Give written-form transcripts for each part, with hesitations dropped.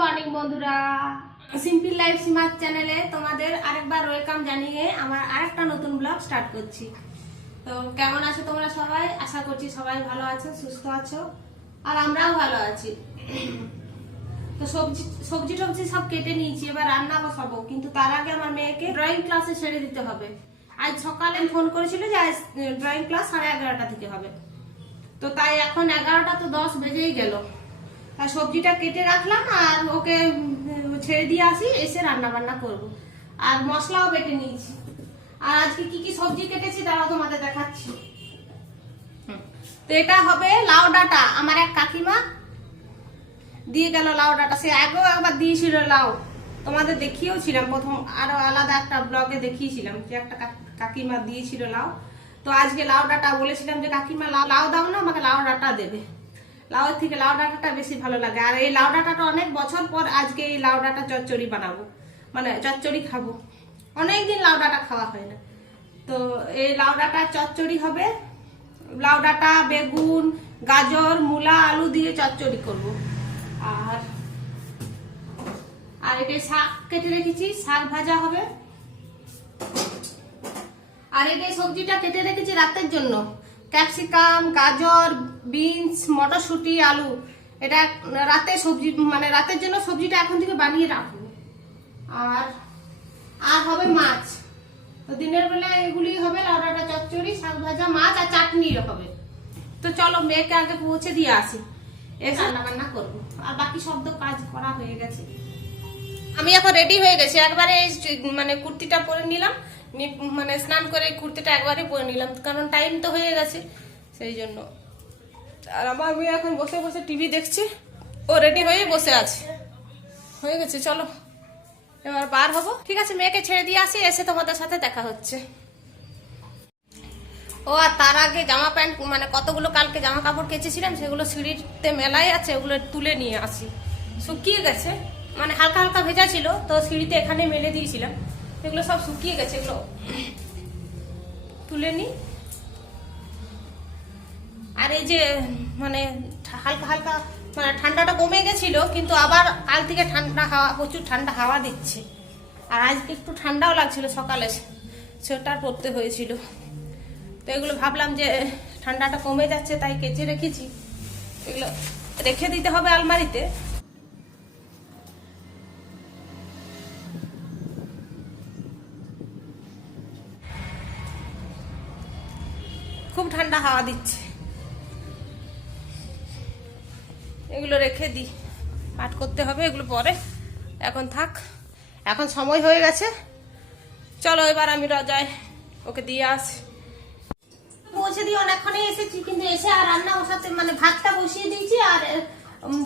Morning বন্ধুরা, simple life সীমার চ্যানেলে তোমাদের আরেকবার ওয়েলকাম জানিয়ে আমার আরেকটা নতুন ব্লগ স্টার্ট করছি। তো কেমন আছো তোমরা সবাই? আশা করছি সবাই ভালো আছো, সুস্থ আছো, আর আমরাও ভালো আছি। তো সবজি টবজি সব কেটে নিয়েছি, এবার রান্না বসাবো, কিন্তু তার আগে আমার মেয়েকে ড্রয়িং ক্লাসে ছেড়ে দিতে হবে। আজ সকালে ফোন করেছিল যে আজ ড্রয়িং ক্লাস 11:30 থেকে হবে, তো তাই এখন 11টা তো 10 বেজেই গেল। আর সবজিটা কেটে রাখলাম আর ওকে ছেড়ে দিয়ে আসি, এসে রান্না বান্না করবো। আর মশলাও বেটে নিয়েছি। আর আজকে কি কি সবজি কেটেছি তারাও তোমাদের দেখাচ্ছি। তো এটা হবে লাউ ডাঁটা, আমার এক কাকিমা দিয়ে গেল লাউ ডাঁটা। সে আগেও একবার দিয়েছিল লাউ, তোমাদের দেখিয়েওছিলাম প্রথম, আরো আলাদা একটা ব্লগে দেখিয়েছিলাম যে একটা কাকিমা দিয়েছিল লাউ। তো আজকে লাউ ডাঁটা বলেছিলাম যে কাকিমা লাউ দাও না, আমাকে লাউ ডাঁটা দেবে। লাউয়ের থেকে লাউ ডাঁটাটা বেশি ভালো লাগে। আর এই লাউ ডাঁটাটা অনেক বছর পর আজকে এই লাউ ডাঁটা চচ্চড়ি বানাবো, মানে চচ্চড়ি খাবো। অনেকদিন লাউ ডাঁটা খাওয়া হয় না, তো এই লাউ ডাঁটা চচ্চড়ি হবে। লাউ ডাঁটা, বেগুন, গাজর, মূলা, আলু দিয়ে চচ্চড়ি করব। আর এটা শাক কেটে রেখেছি, শাক ভাজা হবে। আর এটা সবজিটা কেটে রেখেছি রাতের জন্য, ক্যাপসিকাম, গাজর, বিনস, মটরশুঁটি, আলু। এটা রাতে সবজি, মানে রাতের জন্য সবজিটা এখন থেকে বানিয়ে রাখবো। আর হবে মাছ। তো দিনের বেলা এগুলি হবে, লাউ ডাঁটা চচ্চড়ি, শাক ভাজা, মাছ আর চাটনি হবে। তো চলো মেয়েকে আগে পৌঁছে দিয়ে আসি, এসে রান্না বান্না করবো। আর বাকি সব তো কাজ করা হয়ে গেছে। আমি এখন রেডি হয়ে গেছি, একবারে মানে কুর্তিটা পরে নিলাম, মানে স্নান করে কুর্তিটা একবারে পরে নিলাম, কারণ টাইম তো হয়ে গেছে সেই জন্য। আর আমার মেয়ে এখন বসে বসে টিভি দেখছে, ও রেডি হয়ে বসে আছে। হয়ে গেছে, চলো এবার বার হবো। ঠিক আছে, মেয়েকে ছেড়ে দিয়ে আসি, এসে তোমাদের সাথে দেখা হচ্ছে। ও আর তার আগে জামা প্যান্ট, মানে কতগুলো কালকে জামা কাপড় কেচেছিলাম, সেগুলো সিঁড়িতে মেলাই আছে, ওগুলো তুলে নিয়ে আসি। শুকিয়ে গেছে, মানে হালকা হালকা ভেজা ছিল, তো সিঁড়িতে এখানে মেলে দিয়েছিলাম, এগুলো সব শুকিয়ে গেছে, এগুলো তুলে নি। আর এই যে মানে হালকা হালকা, মানে ঠান্ডাটা কমে গেছিল, কিন্তু আবার কাল থেকে ঠান্ডা হাওয়া, প্রচুর ঠান্ডা হাওয়া দিচ্ছে। আর আজকে একটু ঠান্ডাও লাগছিল, সকালে সোয়েটার পরতে হয়েছিল। তো এগুলো ভাবলাম যে ঠান্ডাটা কমে যাচ্ছে, তাই কেচে রেখেছি। এগুলো রেখে দিতে হবে আলমারিতে। খুব ঠান্ডা হাওয়া দিচ্ছে, এগুলো রেখে দিই, পাঠ করতে হবে এগুলো পরে। এখন থাক, এখন সময় হয়ে গেছে। চলো এবার আমি রাজায় ওকে দিয়ে আসি। পৌঁছে দিয়ে অনেকক্ষণই এসেছি, কিন্তু এসে আর রান্না বসাতে, মানে ভাতটা বসিয়ে দিয়েছি। আর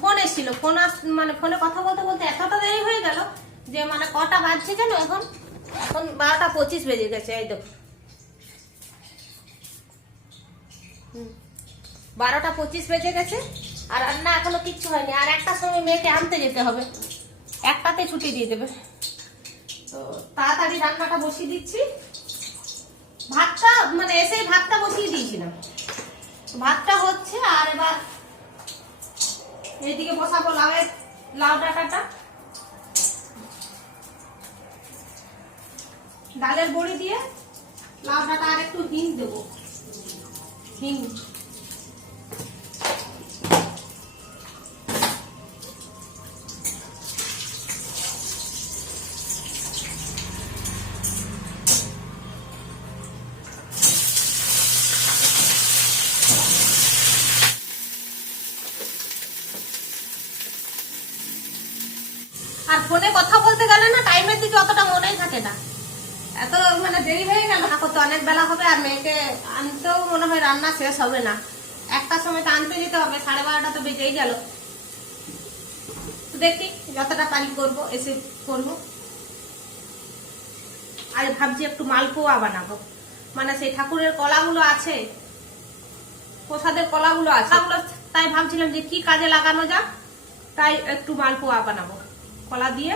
ফোন এসেছিল, মানে ফোনে কথা বলতে বলতে এতটা দেরি হয়ে গেল যে, মানে কটা বাজছে কেন, এখন 12:25 বেজে গেছে। এই দেখো 12:25 বেজে গেছে, আর রান্না এখনো কিচ্ছু হয়নি। আর একটার সময় মেয়েকে আনতে যেতে হবে, একটাতে ছুটি দিয়ে দেবে। তো তাড়াতাড়ি রান্নাটা বসিয়ে দিচ্ছি। ভাতটা, মানে এসে ভাতটা বসিয়ে দিয়েছিলাম, ভাতটা হচ্ছে। আর এবার এইদিকে বসাবো লাউ ডাঁটাটা, ডালের বড়ি দিয়ে লাউ ডাঁটা। আর একটু হিং দেবো, হিং। আর ফোনে কথা বলতে গেলে না, টাইমের দিকে অতটা মনেই থাকে না। এত মানে দেরি হয়ে গেল, এখন তো অনেক বেলা হবে। আর মেয়েকে আনতেও মনে হয় রান্না শেষ হবে না, একটার সময় তো আনতে যেতে হবে, 12:30 তো বেজেই গেল। তো দেখি যতটা পারি করবো, এসে করবো। আর ভাবছি একটু মালপোয়া বানাবো, মানে সেই ঠাকুরের কলাগুলো আছে, প্রসাদের কলাগুলো আছে, তাই ভাবছিলাম যে কি কাজে লাগানো যাক, তাই একটু মালপোয়া বানাবো কলা দিয়ে।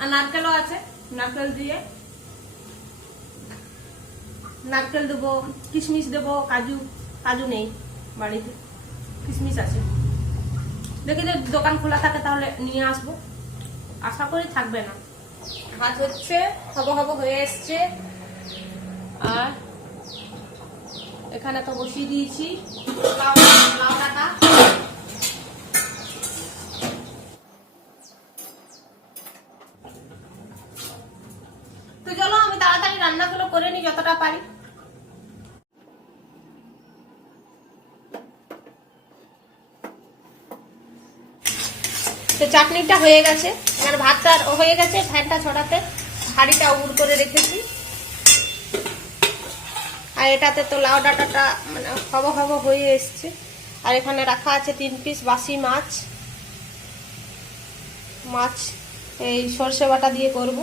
আর নারকেলও আছে, নারকেল দিয়ে, নারকেল দেবো, কিশমিশ দেবো, কাজু নেই বাড়িতে, কিশমিশ আছে। দেখি যে দোকান খোলা থাকে তাহলে নিয়ে আসবো, আশা করি থাকবে না। ভাত হচ্ছে, হব হয়ে এসছে। আর এখানে তো বসিয়ে দিয়েছি লাউ ডাঁটা। তো চলো আমি তাড়াতাড়ি রান্নাগুলো করে নিই যতটা পারি। তো চাটনিটা হয়ে গেছে, এবার ভাতটা হয়ে গেছে। ফ্যানটা ছড়াতে হাঁড়িটা উড় করে রেখেছি। আর এটাতে তো লাউ ডাঁটাটা মানে হব হয়ে এসছে। আর এখানে রাখা আছে 3 পিস বাসি মাছ এই সর্ষে বাটা দিয়ে করব।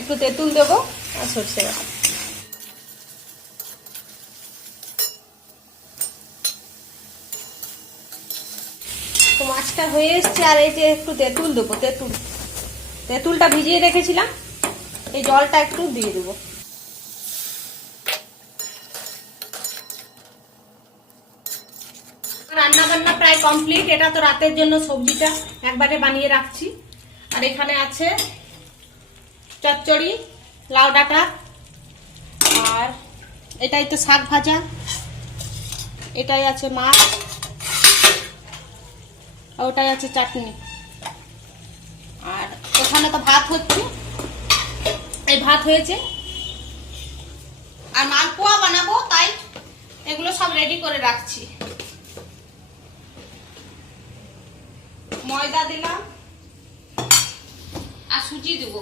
একটু তেঁতুল দেবো আর সর্ষে বাটা। তো মাছটা হয়ে এসছে। আর এই যে একটু তেঁতুল দেবো, তেঁতুলটা ভিজিয়ে রেখেছিলাম, এই জলটা একটু দিয়ে দেবো। রান্না বান্না প্রায় কমপ্লিট। এটা তো রাতের জন্য সবজিটা একবারে বানিয়ে রাখছি। আর এখানে আছে চচ্চড়ি, লাউ ডাঁটা, আর এটাই তো শাক ভাজা, এটাই আছে মাছ, আর ওটাই আছে চাটনি। আর এখানে তো ভাত হচ্ছে, এই ভাত হয়েছে। আর মালপোয়া বানাবো, তাই এগুলো সব রেডি করে রাখছি। ময়দা দিলাম আর সুজি দেবো।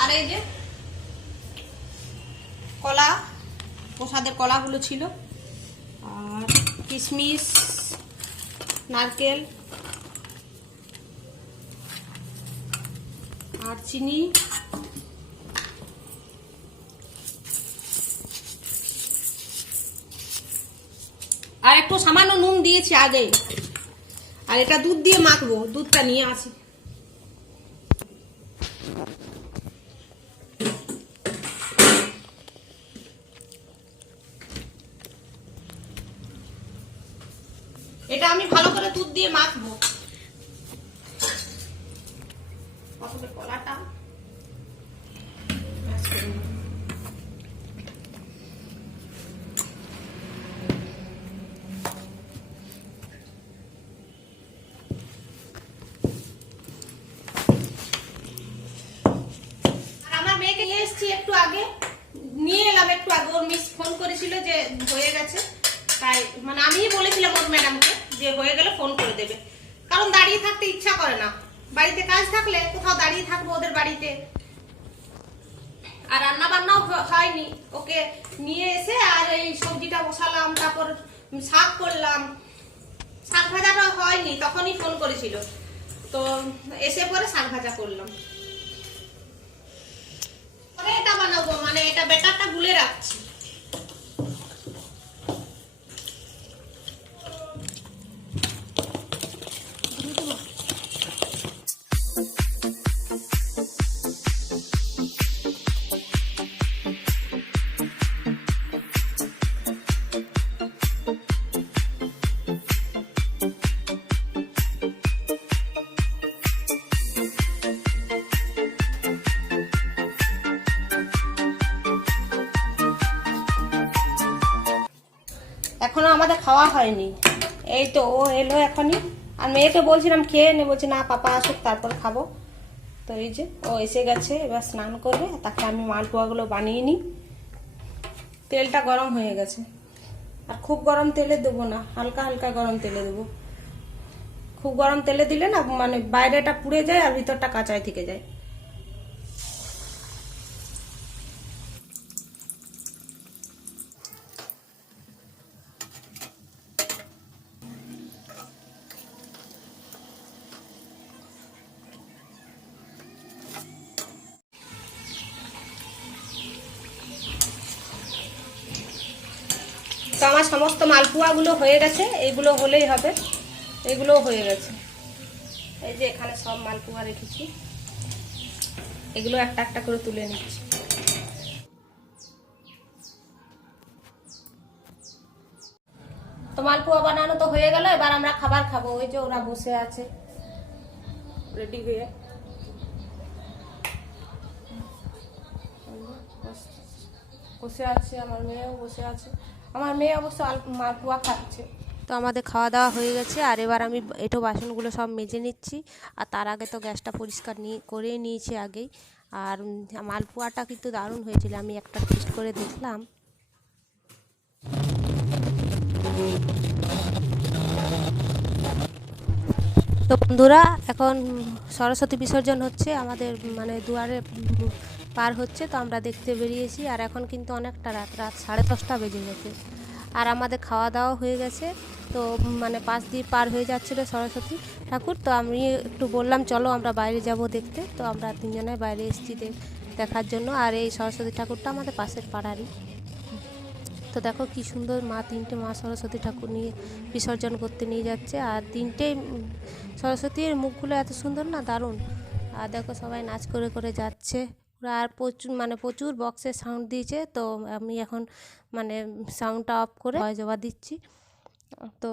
আর এই যে কলা, প্রসাদের কলাগুলো ছিল, আর কিশমিশ, নারকেল আর চিনি, আর একটু সামান্য নুন দিয়েছি আগে। আর এটা দুধ দিয়ে মাখবো, দুধটা নিয়ে আসি। এটা আমি ভালো করে দুধ দিয়ে মাখবো। প্রথমে কলাটা একটু আগে নিয়ে এলাম, একটু আগে ওর মিস ফোন করেছিল যে হয়ে গেছে। তাই মানে আমিই বলেছিলাম ওর ম্যাডামকে যে হয়ে গেলে ফোন করে দেবে, কারণ দাঁড়িয়ে থাকতে ইচ্ছা করে না। বাড়িতে কাজ থাকলে কোথাও দাঁড়িয়ে থাকবো ওদের বাড়িতে। আর রান্না বান্নাও হয়নি, ওকে নিয়ে এসে আর এই সবজিটা বসালাম, তারপর শাক করলাম। শাক ভাজাটা হয়নি, তখনই ফোন করেছিল, তো এসে পরে শাক ভাজা করলাম। এটা বানাবো, মানে এটা ব্যাটারটা গুলে রাখছি। এখনো আমাদের খাওয়া হয়নি, এই তো ও এলো এখনই। আর মেয়েকে বলছিলাম খেয়ে নে, বলছে না পাপা আসুক তারপর খাবো। তো এই যে ও এসে গেছে, এবার স্নান করবে, তাকে আমি মালপোয়াগুলো বানিয়ে নিই। তেলটা গরম হয়ে গেছে, আর খুব গরম তেলে দেবো না, হালকা হালকা গরম তেলে দেবো। খুব গরম তেলে দিলে না মানে বাইরেটা পুড়ে যায় আর ভিতরটা কাঁচাই থেকে যায়। তো আমার সমস্ত মালপোয়াগুলো হয়ে গেছে, এইগুলো হলেই হবে। এগুলোও হয়ে গেছে, এই যে এখানে সব মালপোয়া রেখেছি, এগুলো একটা একটা করে তুলে নিচ্ছি। তো মালপোয়া বানানো তো হয়ে গেল, এবার আমরা খাবার খাবো। ওই যে ওরা বসে আছে রেডি হয়ে। বসে আছে, আমার মেয়েও বসে আছে। আমার মেয়ে অবশ্য মালপোয়া খাচ্ছে। তো আমাদের খাওয়া দাওয়া হয়ে গেছে, আর এবার আমি এঁটো বাসনগুলো সব মেজে নিচ্ছি। আর তার আগে তো গ্যাসটা পরিষ্কার করে নিয়েছি আগেই। আর মালপোয়াটা কিন্তু দারুণ হয়েছিল, আমি একটা টেস্ট করে দেখলাম। তো বন্ধুরা, এখন সরস্বতী বিসর্জন হচ্ছে আমাদের, মানে দুয়ারে পার হচ্ছে। তো আমরা দেখতে বেরিয়েছি, আর এখন কিন্তু অনেকটা রাত 10:30 বেজে গেছে। আর আমাদের খাওয়া দাওয়া হয়ে গেছে। তো মানে পাশ দিয়ে পার হয়ে যাচ্ছিলো সরস্বতী ঠাকুর। তো আমি একটু বললাম চলো আমরা বাইরে যাব দেখতে। তো আমরা তিনজনে বাইরে এসেছি দেখার জন্য। আর এই সরস্বতী ঠাকুরটা আমাদের পাশের পাড়ারই। তো দেখো কি সুন্দর তিনটে মা সরস্বতী ঠাকুর নিয়ে বিসর্জন করতে নিয়ে যাচ্ছে। আর তিনটেই সরস্বতীর মুখগুলো এত সুন্দর না, দারুণ। আর দেখো সবাই নাচ করে করে যাচ্ছে। আর প্রচুর বক্সের সাউন্ড দিয়েছে। তো আমি এখন মানে সাউন্ডটা অফ করে জবাব দিচ্ছি। তো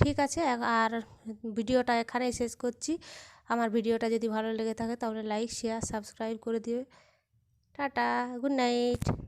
ঠিক আছে, আর ভিডিওটা এখানেই শেষ করছি। আমার ভিডিওটা যদি ভালো লেগে থাকে তাহলে লাইক, শেয়ার, সাবস্ক্রাইব করে দিবে। Tata, good night.